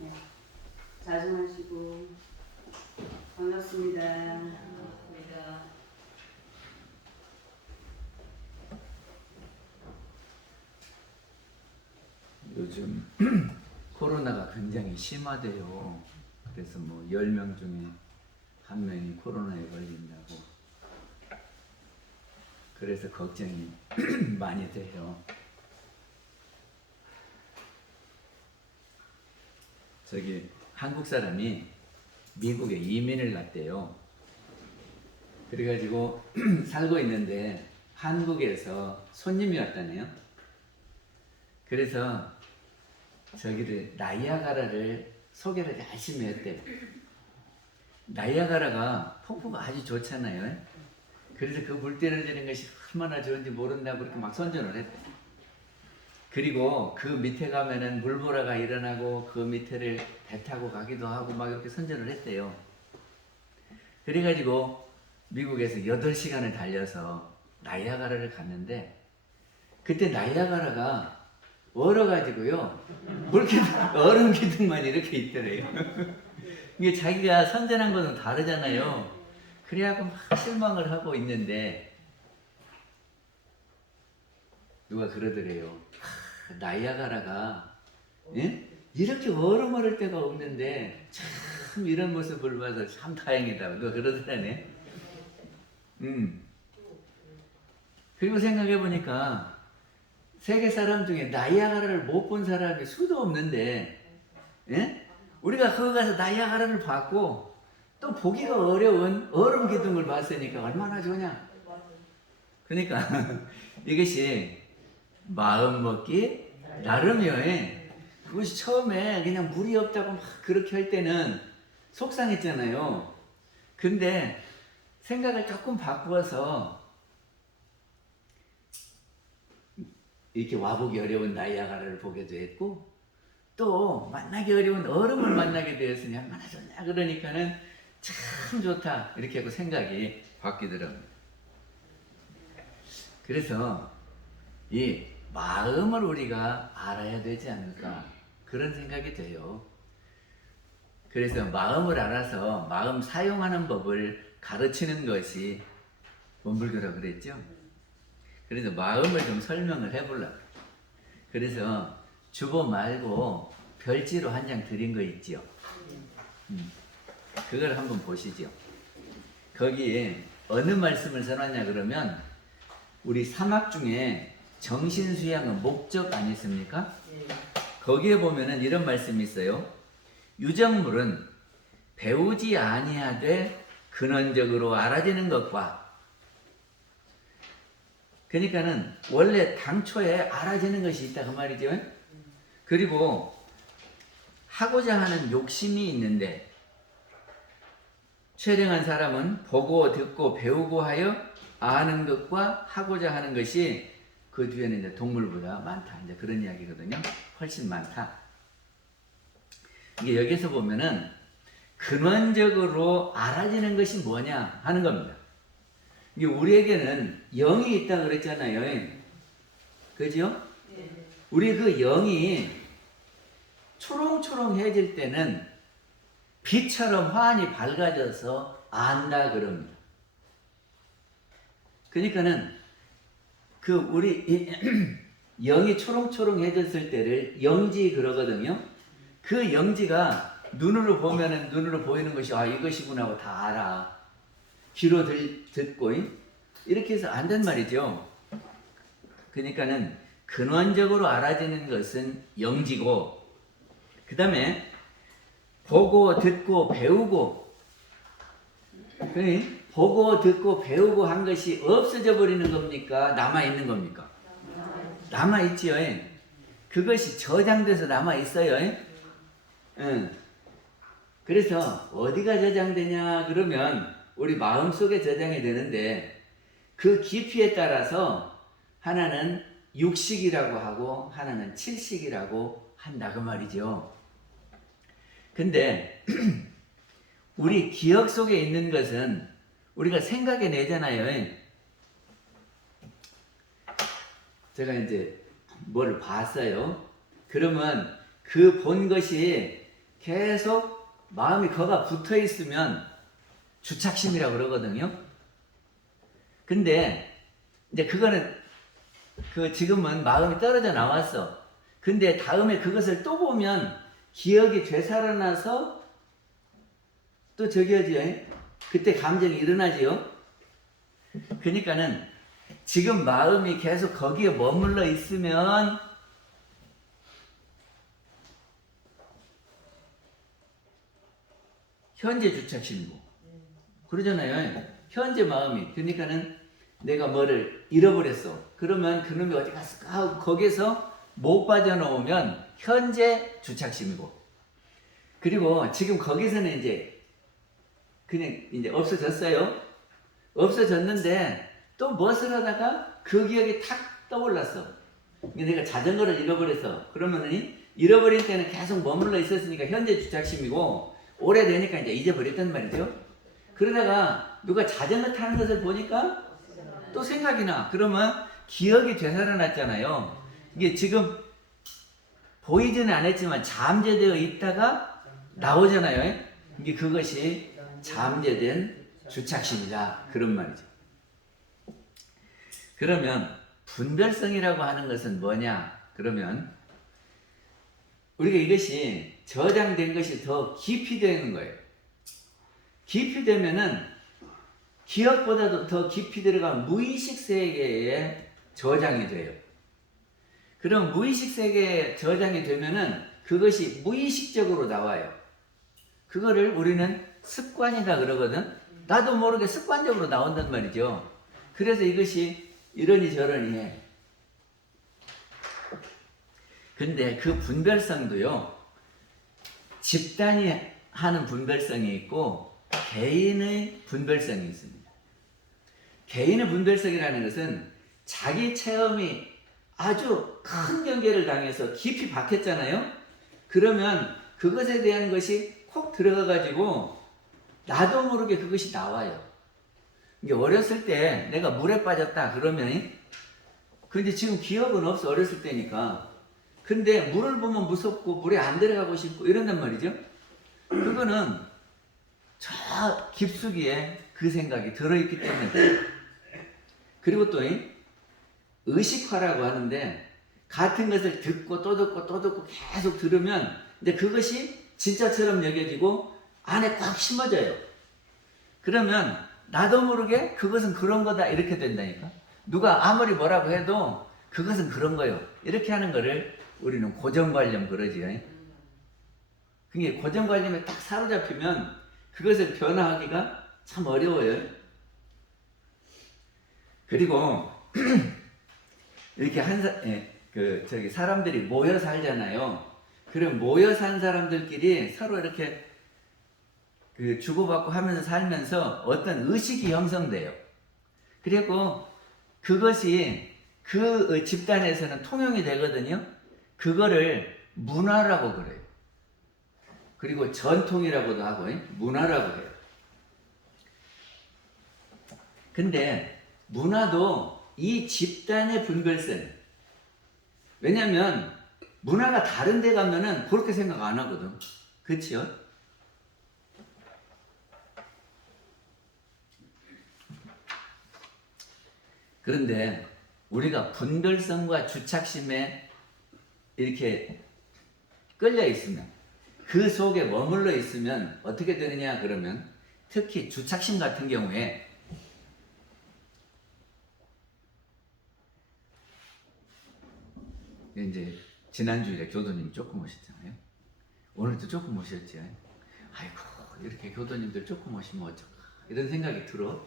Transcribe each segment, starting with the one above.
네. 자중하시고 반갑습니다. 반갑습니다. 요즘 코로나가 굉장히 심하대요. 그래서 뭐 10명 중에 한 명이 코로나에 걸린다고. 그래서 걱정이 많이 돼요. 저기 한국 사람이 미국에 이민을 갔대요. 그래가지고 살고 있는데 한국에서 손님이 왔다네요. 그래서 저기를 나이아가라를 소개를 열심히 했대요. 나이아가라가 폭포가 아주 좋잖아요. 그래서 그 물 떨어지는 것이 얼마나 좋은지 모른다고 그렇게 막 선전을 했대요. 그리고 그 밑에 가면은 물보라가 일어나고 그 밑에를 배 타고 가기도 하고 막 이렇게 선전을 했대요. 그래가지고 미국에서 8시간을 달려서 나이아가라를 갔는데 그때 나이아가라가 얼어가지고요 얼음 기둥만 이렇게 있더래요. 이게 자기가 선전한 거는 다르잖아요. 그래갖고 막 실망을 하고 있는데 누가 그러더래요. 나이아가라가 이렇게 얼음 얼을 때가 없는데 참 이런 모습을 봐서 참 다행이다. 누가 그러더라네. 그리고 생각해보니까 세계 사람 중에 나이아가라를 못 본 사람이 수도 없는데, 우리가 거기 가서 나이아가라를 봤고, 또 보기가 어려운 얼음 기둥을 봤으니까 얼마나 좋냐. 그러니까 이것이 마음 먹기 나름이요. 그것이 처음에 그냥 물이 없다고 막 그렇게 할 때는 속상했잖아요. 근데 생각을 조금 바꾸어서 이렇게 와보기 어려운 나이아가라를 보게도 했고 또 만나기 어려운 얼음을 만나게 되었으니 얼마나 좋냐. 그러니까는 참 좋다 이렇게 하고 생각이 바뀌더라고요. 그래서 이 마음을 우리가 알아야 되지 않을까 그런 생각이 돼요. 그래서 마음을 알아서 마음 사용하는 법을 가르치는 것이 원불교라고 그랬죠. 그래서 마음을 좀 설명을 해보려고. 그래서 주보 말고 별지로 한 장 드린 거 있지요. 그걸 한번 보시죠. 거기에 어느 말씀을 써놨냐 그러면 우리 사막 중에 정신수양은 목적 아니습니까? 거기에 보면은 이런 말씀이 있어요. 유정물은 배우지 아니하되 근원적으로 알아지는 것과 그러니까는 원래 당초에 알아지는 것이 있다 그 말이죠. 그리고 하고자 하는 욕심이 있는데 최령한 사람은 보고 듣고 배우고 하여 아는 것과 하고자 하는 것이 그 뒤에는 이제 동물보다 많다. 이제 그런 이야기거든요. 훨씬 많다. 이게 여기서 보면은 근원적으로 알아지는 것이 뭐냐 하는 겁니다. 이게 우리에게는 영이 있다 그랬잖아요. 그죠? 우리 그 영이 초롱초롱해질 때는 빛처럼 환히 밝아져서 안다 그럽니다. 그러니까는 그 우리 영이 초롱초롱해졌을 때를 영지 그러거든요. 그 영지가 눈으로 보면은 눈으로 보이는 것이 아 이것이구나 하고 다 알아. 귀로 듣고 이렇게 해서 안단 말이죠. 그러니까는 근원적으로 알아지는 것은 영지고 그 다음에 보고 듣고 배우고 보고 듣고 배우고 한 것이 없어져 버리는 겁니까? 남아있는 겁니까? 남아있지요. 그것이 저장돼서 남아있어요. 그래서 어디가 저장되냐 그러면 우리 마음속에 저장이 되는데 그 깊이에 따라서 하나는 육식이라고 하고 하나는 칠식이라고 한다 그 말이죠. 근데 우리 기억 속에 있는 것은 우리가 생각해 내잖아요. 제가 이제 뭘 봤어요. 그러면 그 본 것이 계속 마음이 거가 붙어 있으면 주착심이라고 그러거든요. 근데 이제 그거는 지금은 마음이 떨어져 나왔어. 근데 다음에 그것을 또 보면 기억이 되살아나서 또 저기하지요. 그때 감정이 일어나지요. 그러니까는 지금 마음이 계속 거기에 머물러 있으면 현재 주착심이고 그러잖아요. 현재 마음이. 그러니까는 내가 뭐를 잃어버렸어. 그러면 그놈이 어디 갔을까 하고 거기서 못 빠져나오면 현재 주착심이고. 그리고 지금 거기서는 이제 그냥 이제 없어졌어요. 없어졌는데 또 무엇을 하다가 그 기억이 탁 떠올랐어. 내가 자전거를 잃어버렸어. 그러면은 잃어버린 때는 계속 머물러 있었으니까 현재 주착심이고 오래되니까 이제 잊어버렸단 말이죠. 그러다가 누가 자전거 타는 것을 보니까 또 생각이 나. 그러면 기억이 되살아났잖아요. 이게 지금 보이지는 않았지만 잠재되어 있다가 나오잖아요. 이게 그것이 잠재된 주착심이다. 그런 말이죠. 그러면 분별성이라고 하는 것은 뭐냐? 그러면 우리가 이것이 저장된 것이 더 깊이 되는 거예요. 깊이 되면은 기억보다도 더 깊이 들어간 무의식 세계에 저장이 돼요. 그럼 무의식 세계에 저장이 되면은 그것이 무의식적으로 나와요. 그거를 우리는 습관이다 그러거든. 나도 모르게 습관적으로 나온단 말이죠. 그래서 이것이 이러니 저러니 해. 근데 그 분별성도요, 집단이 하는 분별성이 있고 개인의 분별성이 있습니다. 개인의 분별성이라는 것은 자기 체험이 아주 큰 경계를 당해서 깊이 박혔잖아요. 그러면 그것에 대한 것이 콕 들어가가지고 나도 모르게 그것이 나와요. 이게 어렸을 때 내가 물에 빠졌다 그러면 근데 지금 기억은 없어. 어렸을 때니까. 근데 물을 보면 무섭고 물에 안 들어가고 싶고 이런단 말이죠. 그거는 저 깊숙이에 그 생각이 들어있기 때문에. 그리고 또 의식화라고 하는데 같은 것을 듣고 또 듣고 또 듣고 계속 들으면 이제 그것이 진짜처럼 여겨지고 안에 꽉 심어져요. 그러면 나도 모르게 그것은 그런 거다 이렇게 된다니까. 누가 아무리 뭐라고 해도 그것은 그런 거요. 이렇게 하는 거를 우리는 고정관념 그러지. 그게 고정관념에 딱 사로잡히면 그것을 변화하기가 참 어려워요. 그리고 이렇게 사람들이 모여 살잖아요. 그럼 모여 산 사람들끼리 서로 이렇게 주고받고 하면서 살면서 어떤 의식이 형성돼요. 그리고 그것이 그 집단에서는 통용이 되거든요. 그거를 문화라고 그래요. 그리고 전통이라고도 하고 문화라고 해요. 근데 문화도 이 집단의 분별성. 왜냐면 문화가 다른 데 가면은 그렇게 생각 안 하거든. 그렇죠? 그런데 우리가 분별성과 주착심에 이렇게 끌려 있으면, 그 속에 머물러 있으면 어떻게 되느냐 그러면, 특히 주착심 같은 경우에 이제 지난주에 교도님 조금 오셨잖아요. 오늘도 조금 오셨죠. 아이고 이렇게 교도님들 조금 오시면 어쩔까 이런 생각이 들어.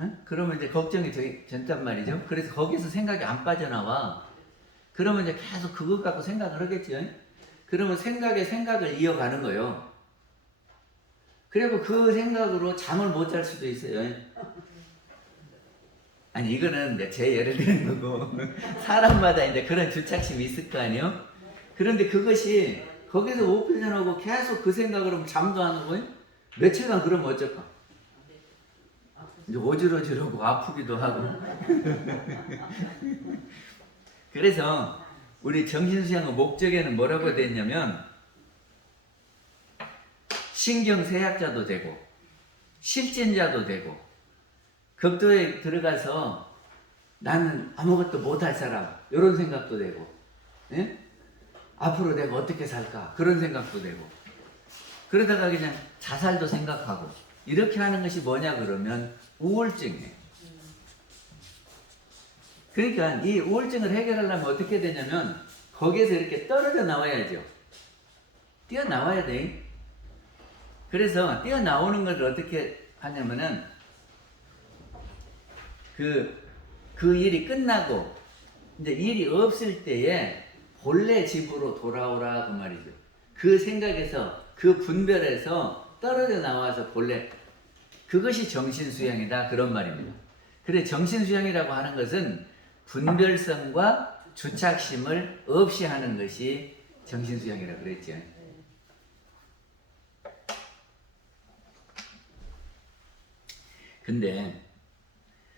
응? 그러면 이제 걱정이 된단 말이죠. 그래서 거기서 생각이 안 빠져나와. 그러면 이제 계속 그것 갖고 생각을 하겠죠. 그러면 생각을 이어가는 거예요. 그리고 그 생각으로 잠을 못 잘 수도 있어요. 아니 이거는 이제 제 예를 드는 거고 사람마다 이제 그런 주착심이 있을 거 아니에요. 그런데 그것이 거기서 못 풀려나오고 계속 그 생각으로 잠도 안 오고 며칠간 그러면 어쩔까? 이제 어지러지르고 아프기도 하고. 그래서 우리 정신수양의 목적에는 뭐라고 됐냐면 신경쇠약자도 되고 실진자도 되고 극도에 들어가서 나는 아무것도 못할 사람 이런 생각도 되고 예? 앞으로 내가 어떻게 살까 그런 생각도 되고 그러다가 그냥 자살도 생각하고 이렇게 하는 것이 뭐냐 그러면 우울증이에요. 그러니까 이 우울증을 해결하려면 어떻게 되냐면 거기에서 이렇게 떨어져 나와야죠. 뛰어나와야 돼. 그래서 뛰어나오는 것을 어떻게 하냐면은 그 일이 끝나고 이제 일이 없을 때에 본래 집으로 돌아오라 그 말이죠. 그 생각에서 그 분별에서 떨어져 나와서 본래 그것이 정신수양이다 그런 말입니다. 그래 정신수양이라고 하는 것은 분별성과 주착심을 없이 하는 것이 정신수양이라고 그랬죠. 근데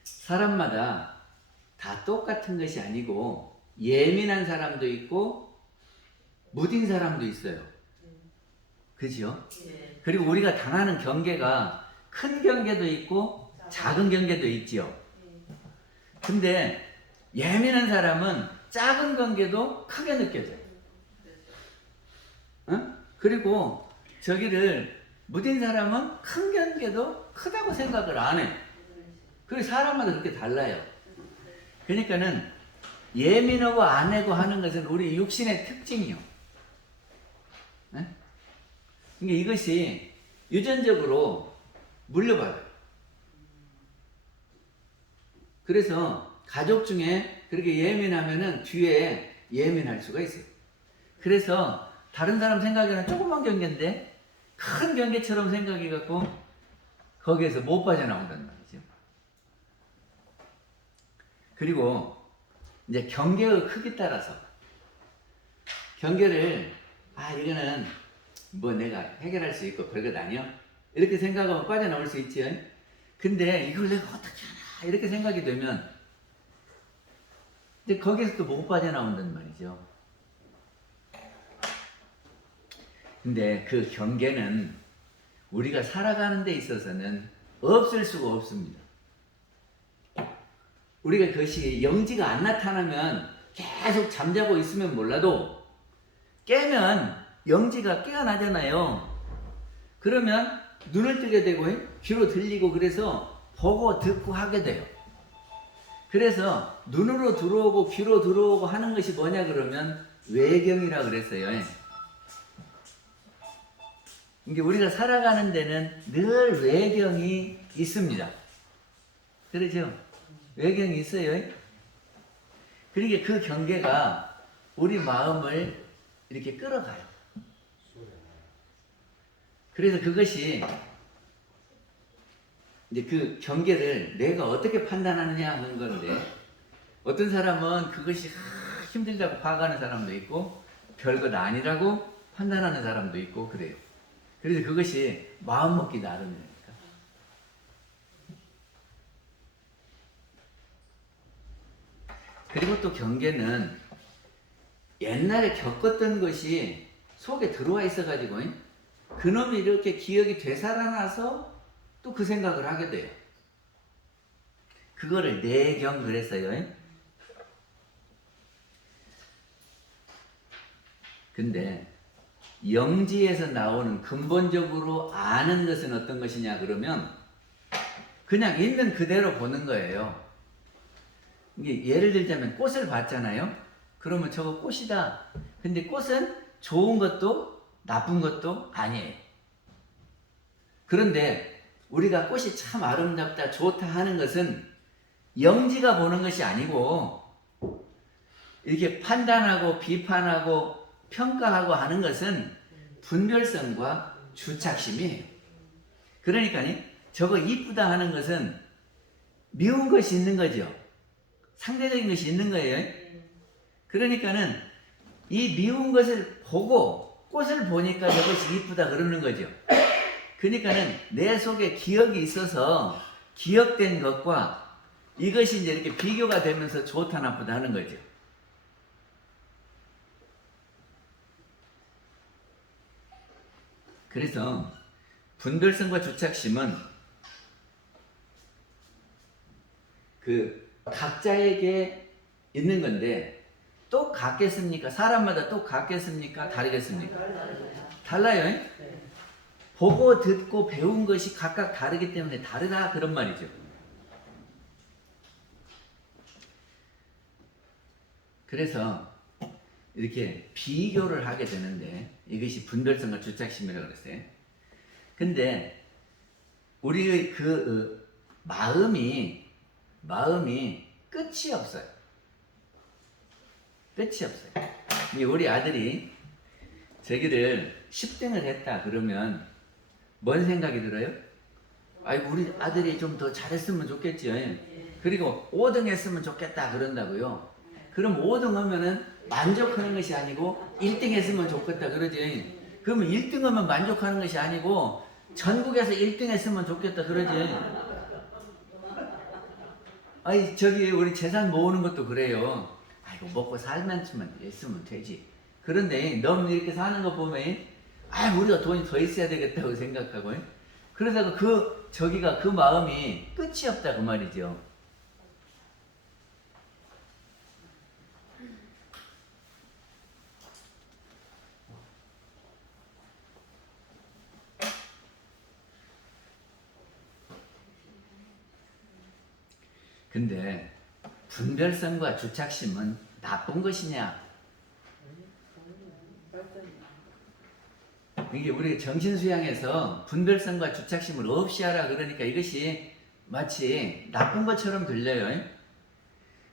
사람마다 다 똑같은 것이 아니고 예민한 사람도 있고 무딘 사람도 있어요. 그죠? 그리고 우리가 당하는 경계가 큰 경계도 있고 작은 경계도 있죠. 근데 예민한 사람은 작은 경계도 크게 느껴져요. 어? 그리고 저기를 무딘 사람은 큰 경계도 크다고 생각을 안 해. 그래서 사람마다 그렇게 달라요. 그러니까는 예민하고 안 하고 하는 것은 우리 육신의 특징이요. 네? 그러니까 이것이 유전적으로 물려받아요. 그래서 가족 중에 그렇게 예민하면은 뒤에 예민할 수가 있어요. 그래서 다른 사람 생각에는 조그만 경계인데 큰 경계처럼 생각해갖고 거기에서 못 빠져나온단 말이죠. 그리고 이제 경계의 크기 따라서 경계를 이거는 뭐 내가 해결할 수 있고 별것 아니야 이렇게 생각하면 빠져나올 수 있지. 근데 이걸 내가 어떻게 하나 이렇게 생각이 되면 이제 거기서 또 못 빠져나온단 말이죠. 근데 그 경계는 우리가 살아가는 데 있어서는 없을 수가 없습니다. 우리가 그것이 영지가 안 나타나면 계속 잠자고 있으면 몰라도 깨면 영지가 깨어나잖아요. 그러면 눈을 뜨게 되고 귀로 들리고 그래서 보고 듣고 하게 돼요. 그래서 눈으로 들어오고 귀로 들어오고 하는 것이 뭐냐 그러면 외경이라 그랬어요. 이게 우리가 살아가는 데는 늘 외경이 있습니다. 그렇죠? 외경이 있어요. 그러니까 그 경계가 우리 마음을 이렇게 끌어가요. 그래서 그것이 이제 그 경계를 내가 어떻게 판단하느냐 하는 건데 어떤 사람은 그것이 힘들다고 봐가는 사람도 있고 별것 아니라고 판단하는 사람도 있고 그래요. 그래서 그것이 마음먹기 나름이니까. 그리고 또 경계는 옛날에 겪었던 것이 속에 들어와 있어가지고 그놈이 이렇게 기억이 되살아나서 또 그 생각을 하게 돼요. 그거를 내경 그랬어요. 근데 영지에서 나오는 근본적으로 아는 것은 어떤 것이냐 그러면 그냥 있는 그대로 보는 거예요. 이게 예를 들자면 꽃을 봤잖아요. 그러면 저거 꽃이다. 근데 꽃은 좋은 것도 나쁜 것도 아니에요. 그런데 우리가 꽃이 참 아름답다 좋다 하는 것은 영지가 보는 것이 아니고 이렇게 판단하고 비판하고 평가하고 하는 것은 분별성과 주착심이에요. 그러니까 저거 이쁘다 하는 것은 미운 것이 있는 거죠. 상대적인 것이 있는 거예요. 그러니까는 이 미운 것을 보고 꽃을 보니까 저것이 이쁘다 그러는 거죠. 그러니까는 내 속에 기억이 있어서 기억된 것과 이것이 이제 이렇게 비교가 되면서 좋다 나쁘다 하는 거죠. 그래서 분별성과 주착심은 그 각자에게 있는 건데 또 같겠습니까? 사람마다 또 같겠습니까? 다르겠습니까? 달라요. 네. 보고 듣고 배운 것이 각각 다르기 때문에 다르다 그런 말이죠. 그래서 이렇게 비교를 하게 되는데 이것이 분별성과 주착심이라고 그랬어요. 근데 우리의 그 마음이 끝이 없어요. 끝이 없어요. 우리 아들이 저기를 10등을 했다 그러면 뭔 생각이 들어요? 아이고 우리 아들이 좀 더 잘했으면 좋겠죠. 그리고 5등 했으면 좋겠다 그런다고요. 그럼 5등 하면은 만족하는 것이 아니고 1등 했으면 좋겠다 그러지. 그러면 1등 하면 만족하는 것이 아니고 전국에서 1등 했으면 좋겠다 그러지. 아니 저기 우리 재산 모으는 것도 그래요. 아이고 먹고 살면 했으면 되지. 그런데 너무 이렇게 사는 거 보면 우리가 돈이 더 있어야 되겠다고 생각하고 그러다가 저기가 그 마음이 끝이 없다 그 말이죠. 근데 분별성과 주착심은 나쁜 것이냐? 이게 우리 정신수양에서 분별성과 주착심을 없이 하라 그러니까 이것이 마치 나쁜 것처럼 들려요.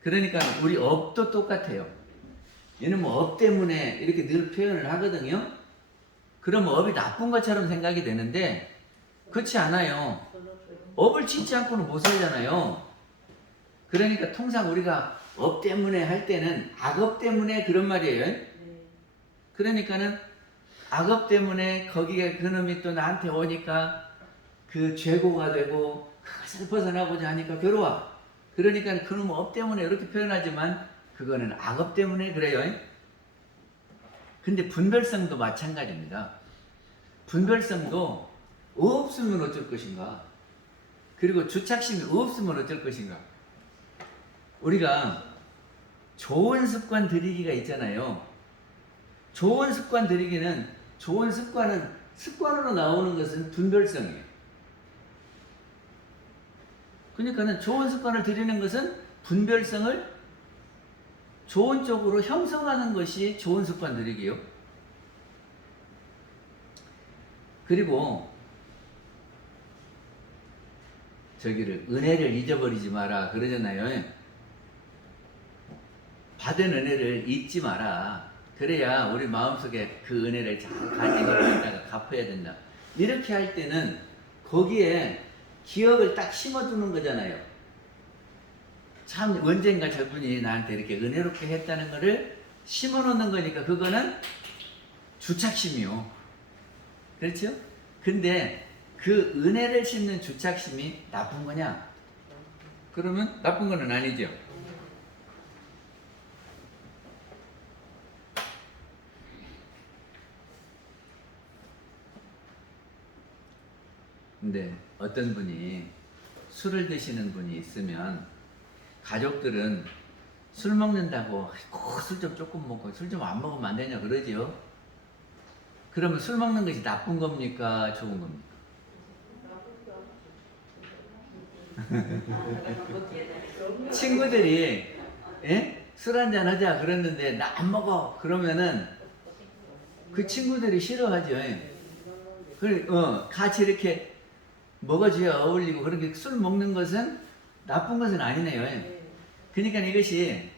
그러니까 우리 업도 똑같아요. 얘는 뭐 업 때문에 이렇게 늘 표현을 하거든요. 그러면 업이 나쁜 것처럼 생각이 되는데 그렇지 않아요. 업을 짓지 않고는 못 살잖아요. 그러니까 통상 우리가 업 때문에 할 때는 악업 때문에 그런 말이에요. 그러니까는 악업 때문에 거기에 그놈이 또 나한테 오니까 그 죄고가 되고 그것을 벗어나고자 하니까 괴로워. 그러니까 그놈 업 때문에 이렇게 표현하지만 그거는 악업 때문에 그래요. 근데 분별성도 마찬가지입니다. 분별성도 없으면 어쩔 것인가? 그리고 주착심이 없으면 어쩔 것인가? 우리가 좋은 습관 들이기가 있잖아요. 좋은 습관 들이기는 좋은 습관은 습관으로 나오는 것은 분별성이에요. 그러니까는 좋은 습관을 들이는 것은 분별성을 좋은 쪽으로 형성하는 것이 좋은 습관 들이기요. 그리고 저기를 은혜를 잊어버리지 마라 그러잖아요. 받은 은혜를 잊지 마라. 그래야 우리 마음속에 그 은혜를 잘 가지고 있다가 갚아야 된다. 이렇게 할 때는 거기에 기억을 딱 심어두는 거잖아요. 참 언젠가 저분이 나한테 이렇게 은혜롭게 했다는 거를 심어놓는 거니까 그거는 주착심이요. 그렇죠? 근데 그 은혜를 심는 주착심이 나쁜 거냐? 그러면 나쁜 거는 아니죠. 근데 어떤 분이 술을 드시는 분이 있으면 가족들은 술 먹는다고 술 좀 조금 먹고 술 좀 안 먹으면 안 되냐 그러지요. 그러면 술 먹는 것이 나쁜 겁니까? 좋은 겁니까? 친구들이 술 한잔 하자 그랬는데 나 안 먹어 그러면은 그 친구들이 싫어하죠. 같이 이렇게 먹어줘야 어울리고 그렇게 술 먹는 것은 나쁜 것은 아니네요. 그러니까 이것이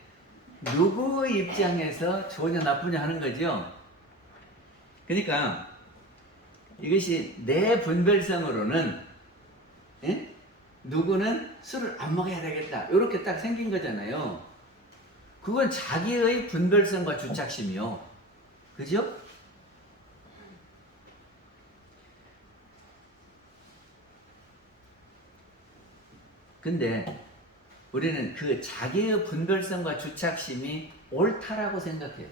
누구의 입장에서 좋으냐 나쁘냐 하는 거죠. 그러니까 이것이 내 분별성으로는 누구는 술을 안 먹어야 되겠다 이렇게 딱 생긴 거잖아요. 그건 자기의 분별성과 주착심이요. 그죠? 근데 우리는 그 자기의 분별성과 주착심이 옳다라고 생각해요.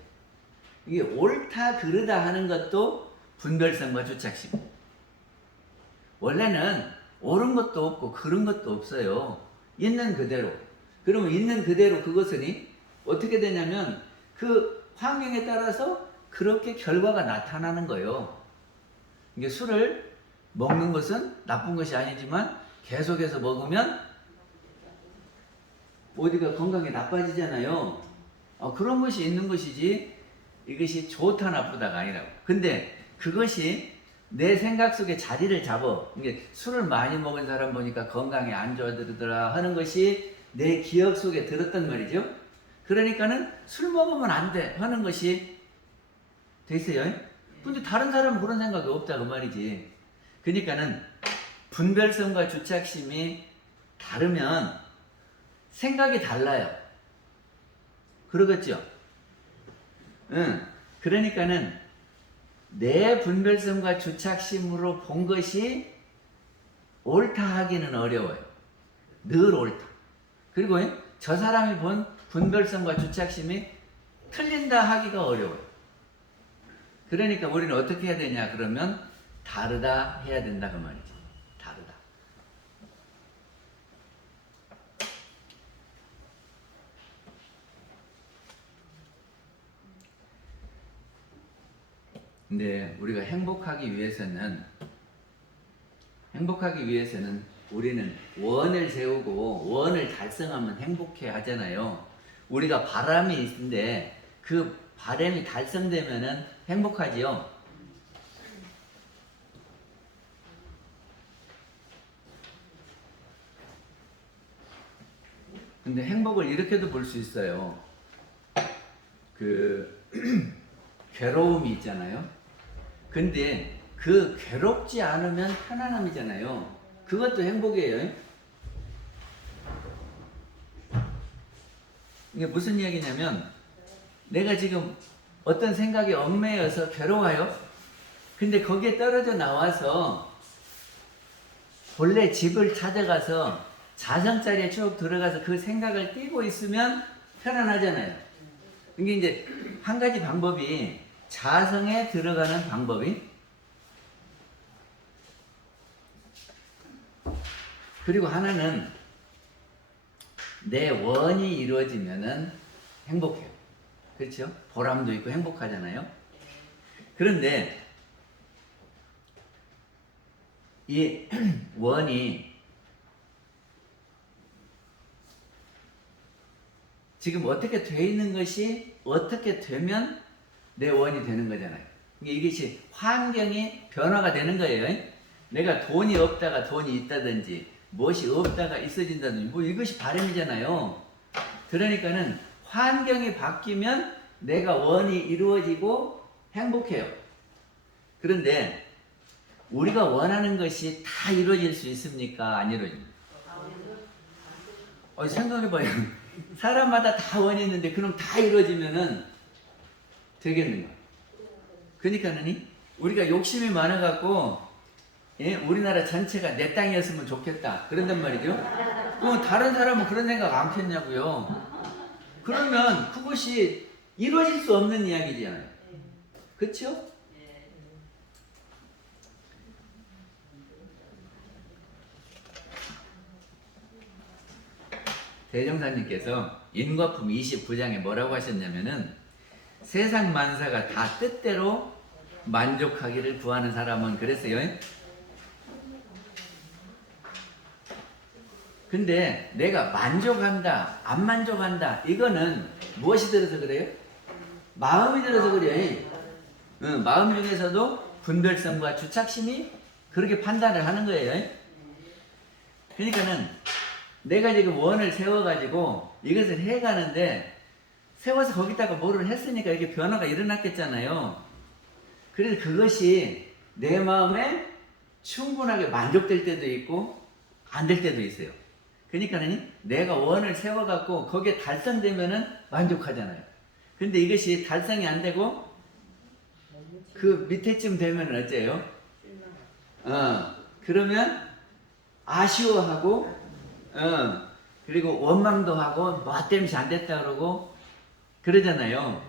이게 옳다 그르다 하는 것도 분별성과 주착심. 원래는 옳은 것도 없고 그런 것도 없어요. 있는 그대로. 그러면 있는 그대로 그것은 어떻게 되냐면 그 환경에 따라서 그렇게 결과가 나타나는 거예요. 이게 술을 먹는 것은 나쁜 것이 아니지만 계속해서 먹으면 어디가 건강에 나빠지잖아요. 그런 것이 있는 것이지 이것이 좋다 나쁘다가 아니라고. 근데 그것이 내 생각 속에 자리를 잡아. 이게 술을 많이 먹은 사람 보니까 건강에 안 좋아지더라 하는 것이 내 기억 속에 들었단 말이죠. 그러니까는 술 먹으면 안 돼 하는 것이 됐어요. 근데 다른 사람은 그런 생각이 없다 그 말이지. 그러니까는 분별성과 주착심이 다르면 생각이 달라요. 그러겠죠? 응. 그러니까는 내 분별성과 주착심으로 본 것이 옳다 하기는 어려워요. 늘 옳다. 그리고 저 사람이 본 분별성과 주착심이 틀린다 하기가 어려워요. 그러니까 우리는 어떻게 해야 되냐 그러면 다르다 해야 된다 그 말이지. 다르다. 근데 우리가 행복하기 위해서는 우리는 원을 세우고 원을 달성하면 행복해 하잖아요. 우리가 바람이 있는데 그 바람이 달성되면은 행복하지요. 근데 행복을 이렇게도 볼 수 있어요. 괴로움이 있잖아요. 근데 그 괴롭지 않으면 편안함이잖아요. 그것도 행복이에요. 이게 무슨 이야기냐면 내가 지금 어떤 생각이 얽매여서 괴로워요. 근데 거기에 떨어져 나와서 본래 집을 찾아가서 자성자리에 쭉 들어가서 그 생각을 띄고 있으면 편안하잖아요. 이게 이제 한 가지 방법이 자성에 들어가는 방법이, 그리고 하나는 내 원이 이루어지면은 행복해요. 그렇죠? 보람도 있고 행복하잖아요. 그런데 이 원이 지금 어떻게 돼 있는 것이 어떻게 되면 내 원이 되는 거잖아요. 이것이 환경이 변화가 되는 거예요. 내가 돈이 없다가 돈이 있다든지 무엇이 없다가 있어진다든지 뭐 이것이 바람이잖아요. 그러니까는 환경이 바뀌면 내가 원이 이루어지고 행복해요. 그런데 우리가 원하는 것이 다 이루어질 수 있습니까? 안 이루어집니까? 생각해봐요. 사람마다 다 원이 있는데 그럼 다 이루어지면은 되겠는가? 그러니까는 우리가 욕심이 많아갖고 우리나라 전체가 내 땅이었으면 좋겠다 그런단 말이죠. 그럼 다른 사람은 그런 생각 안 폈냐고요. 그러면 그것이 이루어질 수 없는 이야기잖아요. 그렇죠? 대종사님께서 인과품 29장에 뭐라고 하셨냐면은 세상 만사가 다 뜻대로 만족하기를 구하는 사람은 그랬어요. 근데 내가 만족한다, 안 만족한다, 이거는 무엇이 들어서 그래요? 마음이 들어서 그래요. 마음 중에서도 분별성과 주착심이 그렇게 판단을 하는 거예요. 그러니까는 내가 지금 원을 세워가지고 이것을 해가는데 세워서 거기다가 뭐를 했으니까 이게 변화가 일어났겠잖아요. 그래서 그것이 내 마음에 충분하게 만족될 때도 있고 안 될 때도 있어요. 그러니까는 내가 원을 세워갖고 거기에 달성되면은 만족하잖아요. 근데 이것이 달성이 안 되고 그 밑에쯤 되면 어째요? 그러면 아쉬워하고 그리고 원망도 하고 뭐 때문에 안 됐다 그러고 그러잖아요.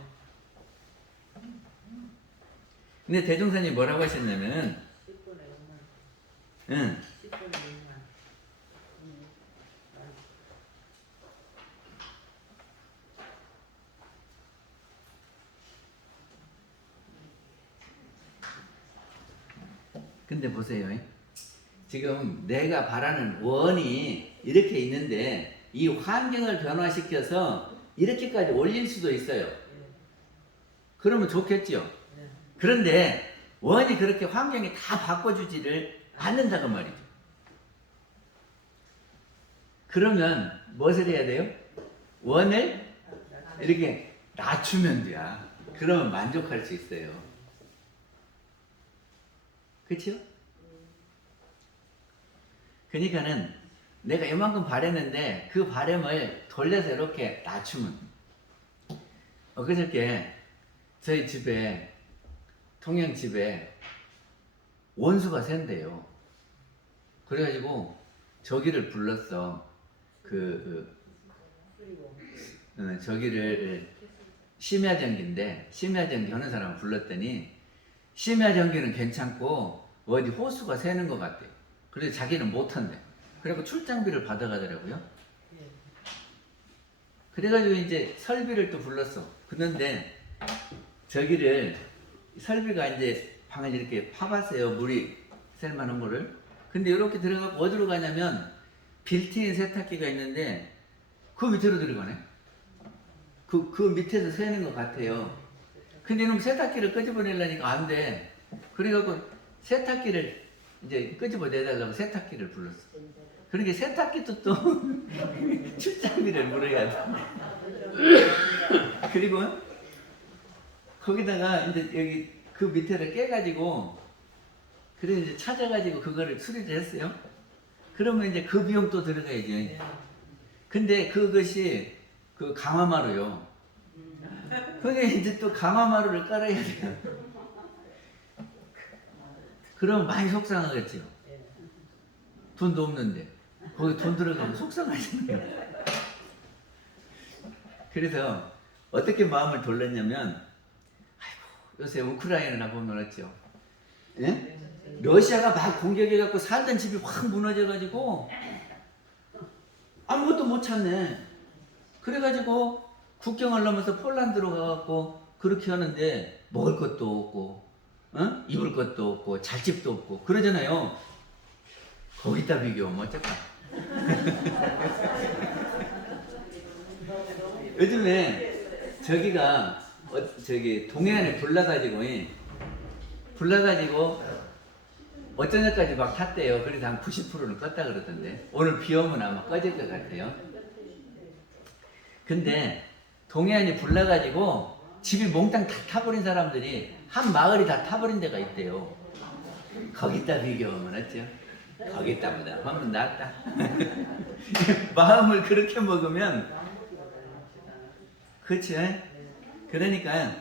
근데 대종사님 뭐라고 하셨냐면, 10분에 6만. 응, 10분에 6만. 근데 보세요. 지금 내가 바라는 원이 이렇게 있는데 이 환경을 변화시켜서 이렇게까지 올릴 수도 있어요. 그러면 좋겠죠. 네. 그런데 원이 그렇게 환경이 다 바꿔주지를 않는다고 말이죠. 그러면 무엇을 해야 돼요? 원을 이렇게 낮추면 돼요. 그러면 만족할 수 있어요. 그렇죠? 그러니까는 내가 이만큼 바랬는데 그 바램을 돌려서 이렇게 낮추면 그저께 저희 집에 통영집에 원수가 샌대요. 그래가지고 저기를 불렀어. 저기를 심야전기인데 심야전기 하는 사람을 불렀더니 심야전기는 괜찮고 어디 호수가 새는 것 같대요. 그래서 자기는 못한대. 그리고 출장비를 받아가더라고요. 그래가지고 이제 설비를 또 불렀어. 그런데 저기를 설비가 이제 방을 이렇게 파봤어요. 물이 셀만한 거를. 근데 이렇게 들어가고 어디로 가냐면 빌트인 세탁기가 있는데 그 밑으로 들어가네. 그 밑에서 새는 것 같아요. 근데 이놈 세탁기를 끄집어내려니까 안 돼. 그래갖고 세탁기를 이제 끄집어내달라고 세탁기를 불렀어. 그러니까 세탁기도 또 출장비를 물어야 돼. 그리고 거기다가 이제 여기 그 밑에를 깨가지고 그래 이제 찾아가지고 그거를 수리를 했어요. 그러면 이제 그 비용 또 들어가야죠. 근데 그것이 그 강화마루요. 그게 이제 또 강화마루를 깔아야 돼요. 그러면 많이 속상하겠죠. 돈도 없는데 거기 돈 들어가면 속상하잖아요. 그래서 어떻게 마음을 돌렸냐면, 아이고 요새 우크라이나나 보면 어쩌? 예? 러시아가 막 공격해갖고 살던 집이 확 무너져가지고 아무것도 못 찾네. 그래가지고 국경을 넘어서 폴란드로 가갖고 그렇게 하는데 먹을 것도 없고, 입을 것도 없고, 잘 집도 없고 그러잖아요. 거기다 비교하면 어쩔까? 요즘에 저기가 저기 동해안에 불나가지고 어쩌냐까지 막 탔대요. 그래서 한 90%는 껐다 그러던데 오늘 비 오면 아마 꺼질 것 같아요. 근데 동해안이 불나가지고 집이 몽땅 다 타버린 사람들이 한 마을이 다 타버린 데가 있대요. 거기다 비교하면 어쩌? 거기다보다 하면 낫다. 마음을 그렇게 먹으면 그치? 그러니까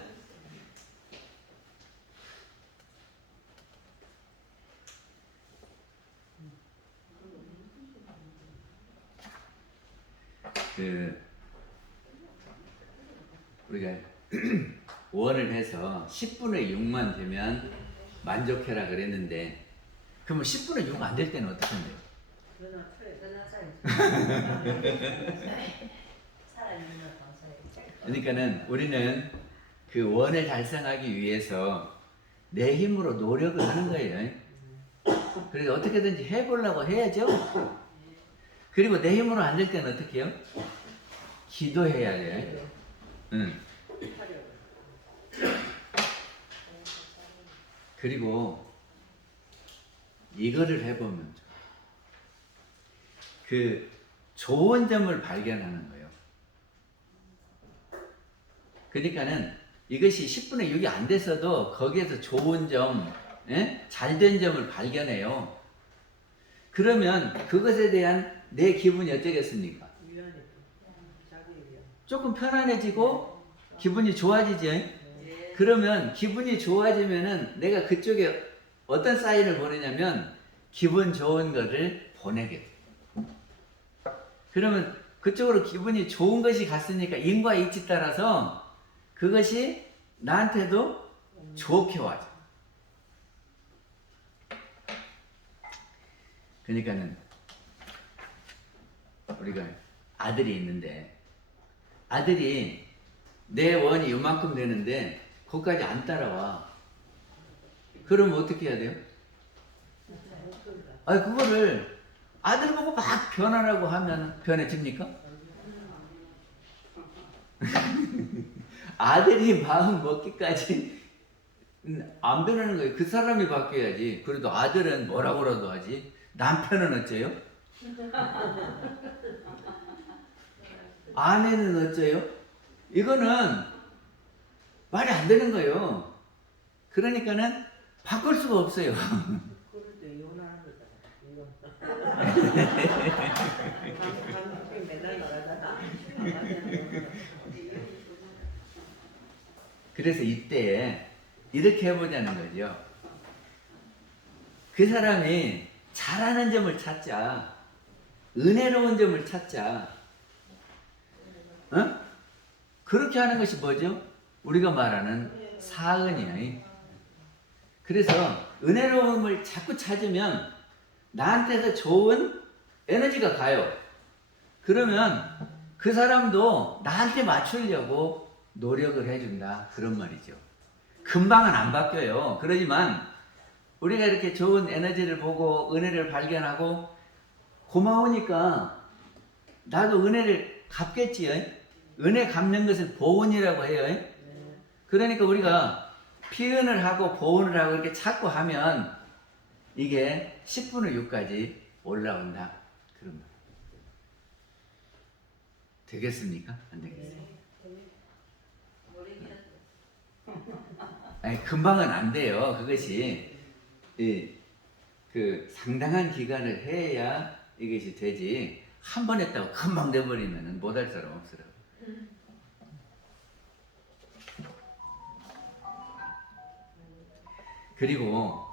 우리가 원을 해서 10분의 6만 되면 만족해라 그랬는데 그러면 10분의 6 안 될 때는 어떻게 한대요? 그러니까는 우리는 그 원을 달성하기 위해서 내 힘으로 노력을 하는 거예요. 그래서 어떻게든지 해보려고 해야죠. 그리고 내 힘으로 안 될 때는 어떻게 해요? 기도해야 돼요. 그리고 이거를 해보면 그 좋은 점을 발견하는 거예요. 그러니까는 이것이 10분의 6이 안 됐어도 거기에서 좋은 점, 잘된 점을 발견해요. 그러면 그것에 대한 내 기분이 어쩌겠습니까? 조금 편안해지고 기분이 좋아지지. 그러면 기분이 좋아지면은 내가 그쪽에 어떤 사인을 보내냐면 기분 좋은 거를 보내게 돼. 그러면 그쪽으로 기분이 좋은 것이 갔으니까 인과 이치 따라서 그것이 나한테도 좋게 와줘. 그러니까는 우리가 아들이 있는데 아들이 내 원이 요만큼 되는데 거기까지 안 따라와. 그러면 어떻게 해야 돼요? 아니 그거를 아들 보고 막 변하라고 하면 변해집니까? 아들이 마음 먹기까지 안 변하는 거예요. 그 사람이 바뀌어야지. 그래도 아들은 뭐라고라도 하지. 남편은 어째요? 아내는 어째요? 이거는 말이 안 되는 거예요. 그러니까는 바꿀 수가 없어요. 그럴 때 이혼하는 거잖아. 방송에 맨날 나가잖아. 그래서 이때 이렇게 해보자는 거죠. 그 사람이 잘하는 점을 찾자. 은혜로운 점을 찾자. 어? 그렇게 하는 것이 뭐죠? 우리가 말하는 사은이에요. 그래서 은혜로움을 자꾸 찾으면 나한테서 좋은 에너지가 가요. 그러면 그 사람도 나한테 맞추려고 노력을 해준다. 그런 말이죠. 금방은 안 바뀌어요. 그러지만 우리가 이렇게 좋은 에너지를 보고 은혜를 발견하고 고마우니까 나도 은혜를 갚겠지요. 은혜 갚는 것을 보은이라고 해요. 그러니까 우리가 피은을 하고 보은을 하고 이렇게 찾고 하면 이게 10분의 6까지 올라온다. 그런 말. 되겠습니까? 안 되겠습니까? 아니, 금방은 안 돼요. 그것이 그 상당한 기간을 해야 이것이 되지. 한 번 했다고 금방 돼버리면 못할 사람 없으라고. 그리고